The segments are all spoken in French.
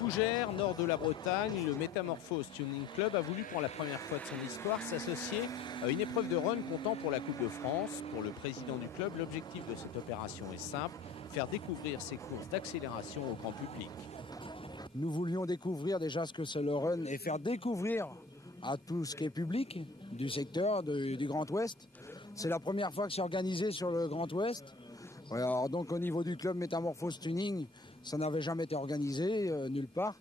Fougères, nord de la Bretagne, le Métamorphose Tuning Club a voulu pour la première fois de son histoire s'associer à une épreuve de run comptant pour la Coupe de France. Pour le président du club, l'objectif de cette opération est simple, faire découvrir ces courses d'accélération au grand public. Nous voulions découvrir déjà ce que c'est le run et faire découvrir à tout ce qui est public du secteur du Grand Ouest. C'est la première fois que c'est organisé sur le Grand Ouest. Alors donc au niveau du club Métamorphose Tuning, ça n'avait jamais été organisé nulle part.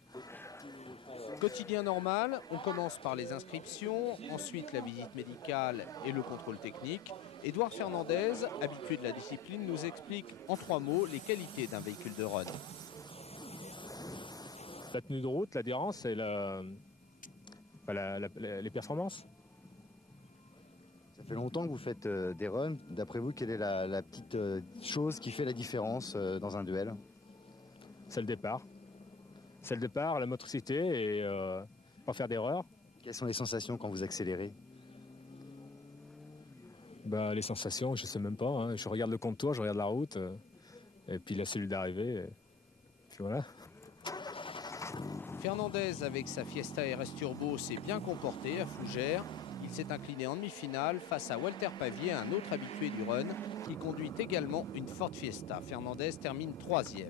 Quotidien normal, on commence par les inscriptions, ensuite la visite médicale et le contrôle technique. Édouard Fernandez, habitué de la discipline, nous explique en 3 mots les qualités d'un véhicule de run. La tenue de route, l'adhérence et les performances. Ça fait longtemps que vous faites des runs. D'après vous, quelle est la petite chose qui fait la différence dans un duel? C'est le départ. C'est le départ, la motricité et pas faire d'erreur. Quelles sont les sensations quand vous accélérez? Les sensations, je ne sais même pas. Hein. Je regarde le contour, je regarde la route, et puis la cellule d'arrivée. Puis voilà. Fernandez, avec sa Fiesta RS Turbo, s'est bien comporté à Fougères. Il s'est incliné en demi-finale face à Walter Pavier, un autre habitué du run, qui conduit également une Ford Fiesta. Fernandez termine 3e.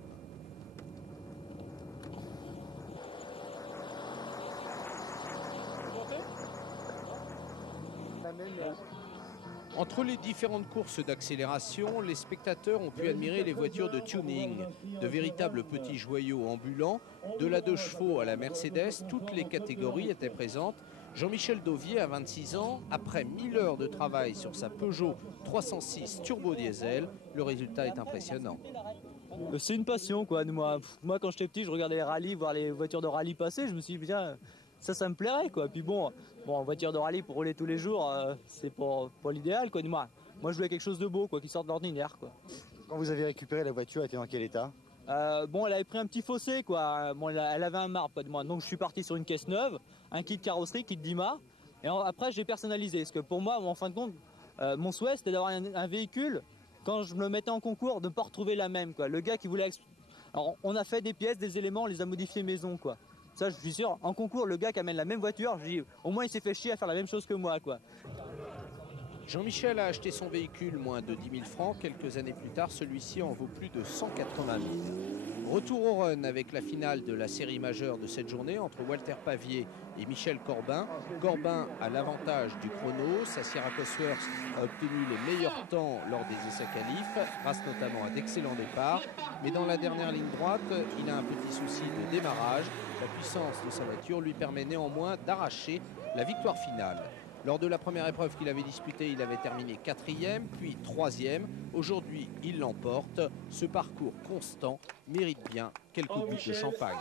Entre les différentes courses d'accélération, les spectateurs ont pu admirer les voitures de tuning, de véritables petits joyaux ambulants, de la 2 chevaux à la Mercedes, toutes les catégories étaient présentes. Jean-Michel Dauvier a 26 ans, après 1000 heures de travail sur sa Peugeot 306 turbo diesel, le résultat est impressionnant. C'est une passion quoi. Moi quand j'étais petit, je regardais les rallyes, voir les voitures de rallye passer, je me suis dit bien, ça me plairait quoi. Puis bon, voiture de rallye pour rouler tous les jours, c'est pour l'idéal quoi. Moi je voulais quelque chose de beau quoi, qui sorte de l'ordinaire quoi. Quand vous avez récupéré la voiture, elle était dans quel état? Elle avait pris un petit fossé quoi. Elle avait un marbre quoi, donc je suis parti sur une caisse neuve, un kit carrosserie, kit d'IMA, et après j'ai personnalisé. Parce que pour moi, en fin de compte, mon souhait c'était d'avoir un véhicule, quand je me le mettais en concours, de ne pas retrouver la même quoi. Le gars qui voulait... Alors on a fait des pièces, des éléments, on les a modifiés maison quoi. Ça je suis sûr, en concours, le gars qui amène la même voiture, je dis au moins il s'est fait chier à faire la même chose que moi quoi. Jean-Michel a acheté son véhicule moins de 10 000 francs. Quelques années plus tard, celui-ci en vaut plus de 180 000. Retour au run avec la finale de la série majeure de cette journée entre Walter Pavier et Michel Corbin. Corbin a l'avantage du chrono. Sa Sierra Cosworth a obtenu les meilleurs temps lors des essais qualifs, grâce notamment à d'excellents départs. Mais dans la dernière ligne droite, il a un petit souci de démarrage. La puissance de sa voiture lui permet néanmoins d'arracher la victoire finale. Lors de la première épreuve qu'il avait disputée, il avait terminé 4e, puis 3e. Aujourd'hui, il l'emporte. Ce parcours constant mérite bien quelques gouttes de champagne.